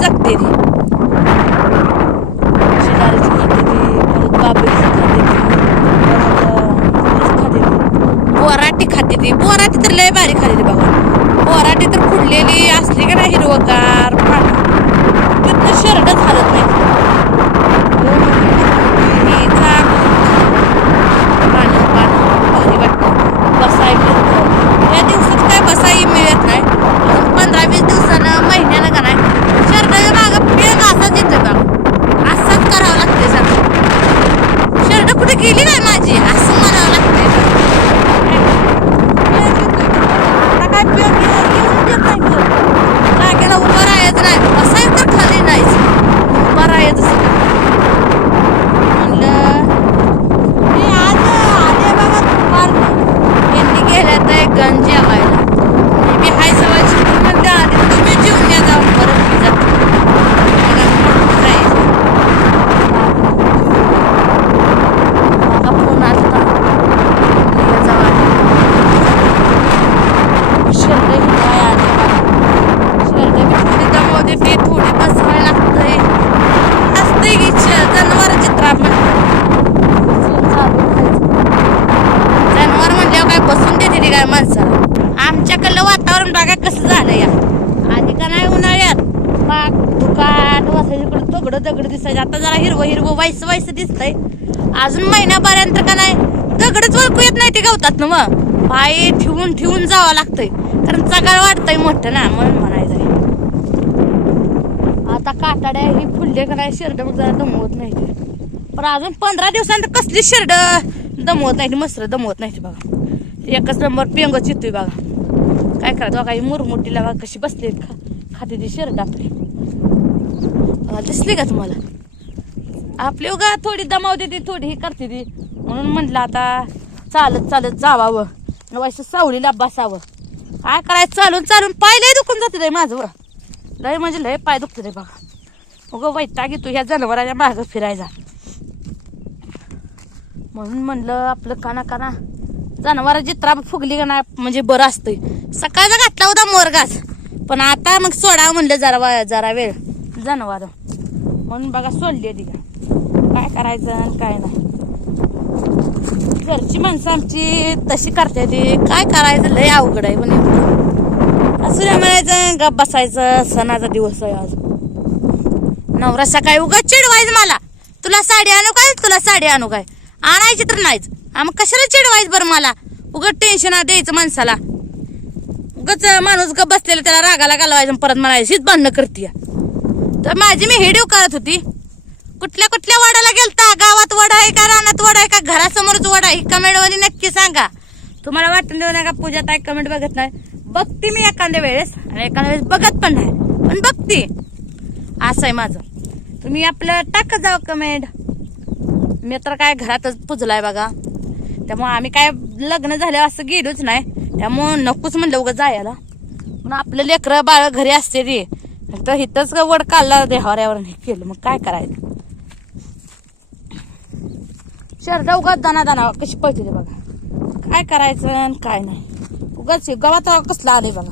जगते ती शिदारीची खाते ती परत बाबरीची खाते ती परत खाते ती बोराटी खाते ती बोराटी तर लय भारी खाते ती बघा बोराटी तर फुडलेली असली का नाही हिरवगार पाणी तिथनं शर्टच हलत नाही हे चांगलं पाणी पाणी भारी वाटतं बसाय मिळतं या दिवसात काय बसाई मिळत नाही अजून पंधरा वीस दिवसानं महिन्यानं का नाही शर्टाच्या मागं पेन असाच येतं का असंच करावं लागते सगळं शर्ट कुठे गेली काय माझी असं म्हणावं लागतंय आता काय पेन घेऊन देत नाही कोण. जागेला उभं राहायचं नाही बसायचं तर खाली नाहीच उभं राहायचं सगळं म्हणलं मी आज आले बघा दुपारनं यांनी गेल्या तर एक गंज जेवायला मी बी हाय सवय शिकून म्हणते आधी तुम्ही जेवून या जाऊन परत मी जाते मला पटकन जायचं. बघा फोन आलता. ये जावा. शिरडे हिंडाय आले बघा. शिरडे बी थोडी दमवते ते थोडी बसवायला लागतंय असतंय की जनावर चित्रा जनावर म्हणल्यावर काय बसून माणसाला. आमच्याकडलं वातावरण बघा कसं झालं या. आधी का नाही उन्हाळ्यात? बाग दुकान वासायकडे दगड दगड दिसायचं. आता जरा हिरवं हिरवं वाईस वायस दिसतंय. अजून महिन्यापर्यंत का नाही दगडच ओळखू येत नाही ते गवतात ना मग. पाय ठेवून ठेवून जावं लागतंय. कारण चगाळ वाढतंय मोठं ना म्हणून म्हणायचं आता काटाड्या ही फुलले का नाही शिरड मग जरा दमवत नाही पण अजून पंधरा दिवसानंतर कसली शिरड दमवत नाही मसर दमवत नाही बघा. एकच नंबर पेंगच येतोय बघा. काय करायचं बघा ही मुरमुटीला बघा कशी बसली खा खाते ती शिरड आपली. बघा दिसली का तुम्हाला? आपली उगा थोडी दमाव देते थोडी ही करते ती. म्हणून म्हटलं आता चालत चालत जावावं. व्हायचं सावलीला बसावं. काय करायचं? चालून चालून पाय लय दुखून जाते रे माझं. लय म्हणजे लय पाय दुखते रे बघा. उगं वैताग तू ह्या जनावराच्या मागं फिरायचा म्हणून म्हणलं आपलं काना काना. जनावर त्राप फुगली का नाही म्हणजे बरं असतंय. सकाळचा घातला होता मोरगाच पण आता मग सोडा म्हणलं जरा जरा वेळ. जनावर. म्हणून बघा सोडली ती का काय करायचं आणि काय नाही. घरची माणसं आमची तशी करते ती. काय करायचं लय अवघड आहे पण असं म्हणायचं गप बसायचं सणाचा दिवस आहे आज. नवरा सकाळी उगा चिडवायचं मला. तुला साडी आणू काय? तुला साडी आणू काय? आणायची तर नाहीच. आम मग कशाला चिडवायचं बरं मला? उगत टेन्शन द्यायचं माणसाला. उगच माणूस ग बसलेला त्याला रागाला घालवायचं परत म्हणायचं हीच भांडणं करते तर माझी मी हेडीव करत होती. कुठल्या कुठल्या वडाला गेलता? गावात वडा आहे का रानात वडा आहे का घरासमोरच वडा आहे? कमेंटमध्ये नक्की सांगा. तुम्हाला वाटून देऊ नका पूजा ताई कमेंट बघत नाही. बघते मी एखाद्या वेळेस आणि एखाद्या वेळेस बघत पण नाही. पण बघते. असं आहे माझं. तुम्ही आपलं टाकत जावं कमेंट मी तर काय घरातच पुजलाय बघा. त्यामुळे आम्ही काय लग्न झालं असं गेलोच नाही. त्यामुळं नकोच म्हणलं उगं जायला. पण आपलं लेकरं बाळ घरी असते रे तर इथंच वड काढला देहाऱ्यावर हे केलं. मग काय करायचं? शर्ट उगाच दाना दाना कशी पळते ते बघा. काय करायचं आणि काय नाही. उगाच हे गावात कसलं आले बघा.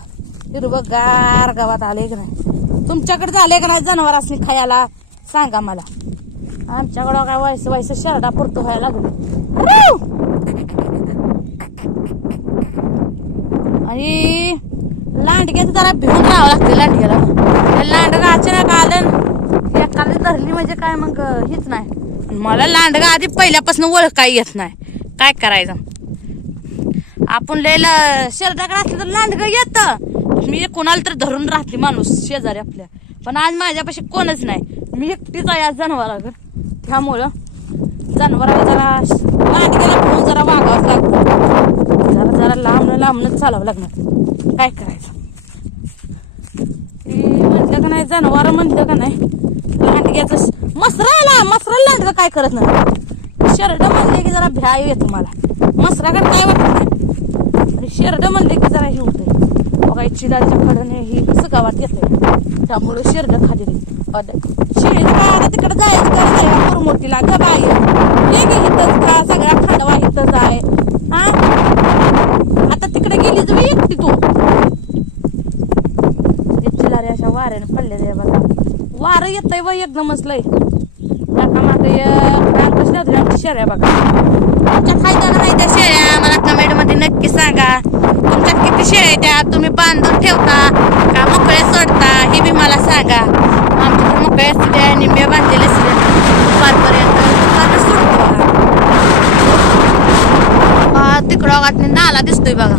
हिरवं गार गावात आले की नाही. तुमच्याकडे झाले का नाही जनावर असले खायला? सांगा मला. आमच्याकडं काय व्हायचं व्हायचं शर्टा पुरतो व्हायला लागलो. आणि लांडग्याचं जरा भिवून राहावं लागतं लांडग्याला. त्या लांडगा अचानक आलं एखादी धरली म्हणजे काय मग हीच नाही. मला लांडगा आधी पहिल्यापासून ओळखाय येत नाही. काय करायचं? आपण लयला शर्टाकडे असलं तर लांडगं येतं. मी कोणाला तर धरून राहते माणूस शेजारी आपल्या. पण आज माझ्यापाशी कोणच नाही. मी एकटीच आहे आज जनावराकडं त्यामुळं जनावराला जरा लांडग्याला जरा वागावंच लागतं. जरा जरा लांबणं लांबणंच चालावं लागणार. काय करायचं? म्हटलं का नाही जनावर म्हटलं का नाही लांडग्याचं मसराला मसराला लांडगं काय करत नाही. शर्ट म्हणले की जरा भ्या येतो मला. मसराकडे काय वाटत नाही. आणि शर्ट म्हणले की जरा हे होतंय. बघा चिडाच्या कडने ही कसं गावात येतंय त्यामुळे शर्ट खाली शेळीचं काय तिकडे जायचं गरज आहे का मोठीला ग बाई. ये गे इथंच का? सगळा खांडवा इथंच आहे. हा? आता तिकडे गेली तुम्ही एकटी तू. म्हणजे चिलारे अशा वाऱ्याने पडलेले आहे बघा. वारं येतंय व एकदमच लय. टाका मागे कसल्या होत्या आमच्या बघा. तुमच्या फायदा नाही त्या शेळ्या मला कमेंटमध्ये नक्की सांगा. तुमच्यात किती शेळ्या त्या तुम्ही बांधून ठेवता का मोकळे सोडता? हे बी मला सांगा. आमच्या तर मोकळे असते त्या निम्म्या बांधलेले असते. दुपारपर्यंत दुपारला सोडतो हा, तिकडं वाटणे नाला दिसतोय बघा.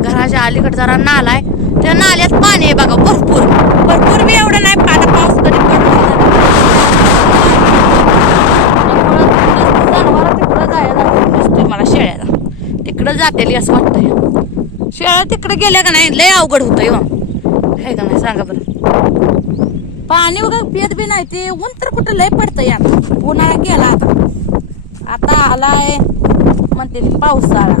घराच्या अलीकडे जरा नाला आहे. त्या नाल्यात पाणी आहे बघा भरपूर. भरपूर बी एवढं नाही पाणी पाऊस कधी पडतो जनावर तिकडं जायला दिसतोय मला शेळ्याला. तिकडं जातेली असं वाटतंय. शेळ्या तिकडे गेल्या का नाही? लय अवघड होतंय हो आहे का नाही? सांगा बरं. पाणी वगैरे पियत बी नाही ते ऊन तर कुठं लय पडतंय आता उन्हाळा गेला आता. आता आलाय म्हणते पावसाळा.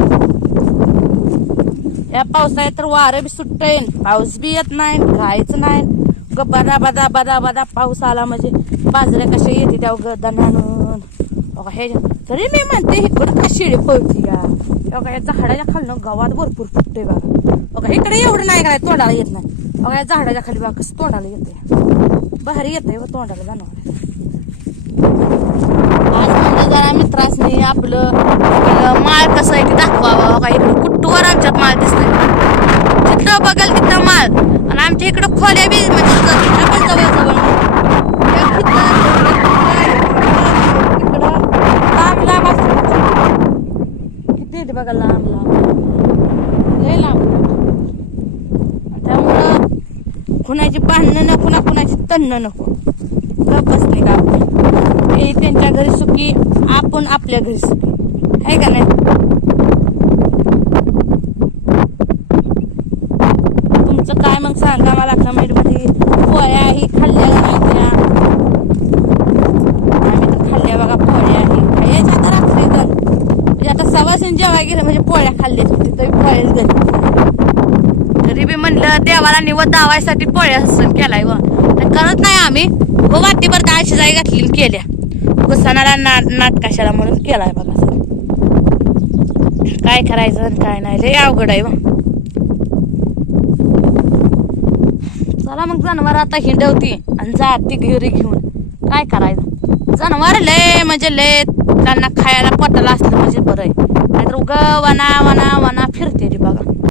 या पावसाळ्यात तर वारं बी सुटतंय. पाऊस बी येत नाही काहीच नाही. ग बदा बदा बदा बदा पाऊस आला म्हणजे बाजऱ्या कशा येते त्या ग दणानून हे तरी मी म्हणते इकडं का शिडी पळती का बघा या झाडाच्या खालनं गावात भरपूर फुटतोय बघा. बघा इकडे एवढं नाही काय तोंडाला येत नाही. बघा या झाडाच्या खाली बघा कसं तोंडाला येते भारी येते व तोंडाला जाणवलं आज म्हणजे जरा मित्रासनी आपलं माळ कसं आहे ते दाखवावं. बघा इकडे कुट्टूवर आमच्यात माळ दिसतोय. जिथं बघाल तिथं माळ. आणि आमच्या इकडं खोल्या बी म्हणजे ज- तिथं पण जवळ जवळ एक तिथं, तिकडं, तिकडं लांब लांब असतात किती येते बघा लांब लांब. लय लांब. त्यामुळं कुणाची भांडणं नको ना कुणाची तन्न नको. गप बसले का आपण? ते त्यांच्या घरी सुखी आपण आपल्या घरी सुखी. आहे का नाही? तुमचं काय मग सांगा मला कमेंटमध्ये पोळ्या ही खाल्ल्या घालत्या आम्ही तर खाल्ल्या बघा पोळ्या ही खायच्या आता रात्री तर म्हणजे आता जेव्हा गेलं म्हणजे पोळ्या खाल्ले होती तर पोळ्याच तरी बी म्हणलं देवाला निवड दावायसाठी पोळ्या सण केलाय व. करत नाही आम्ही. व वाटीभर डाळ जाई घातली केल्या. उगाच सणाला नाट नाटकाशाला म्हणून केलाय बघा. सर काय करायचं काय नाही लय अवघड आहे चला मग जनावर आता हिंडवती आणि जाती घरी घेऊन. काय करायचं? जनावर लय म्हणजे लय. त्यांना खायला पोटाला असलं म्हणजे बरं आहे. नाहीतर उग वना वना वना फिरते ती बघा.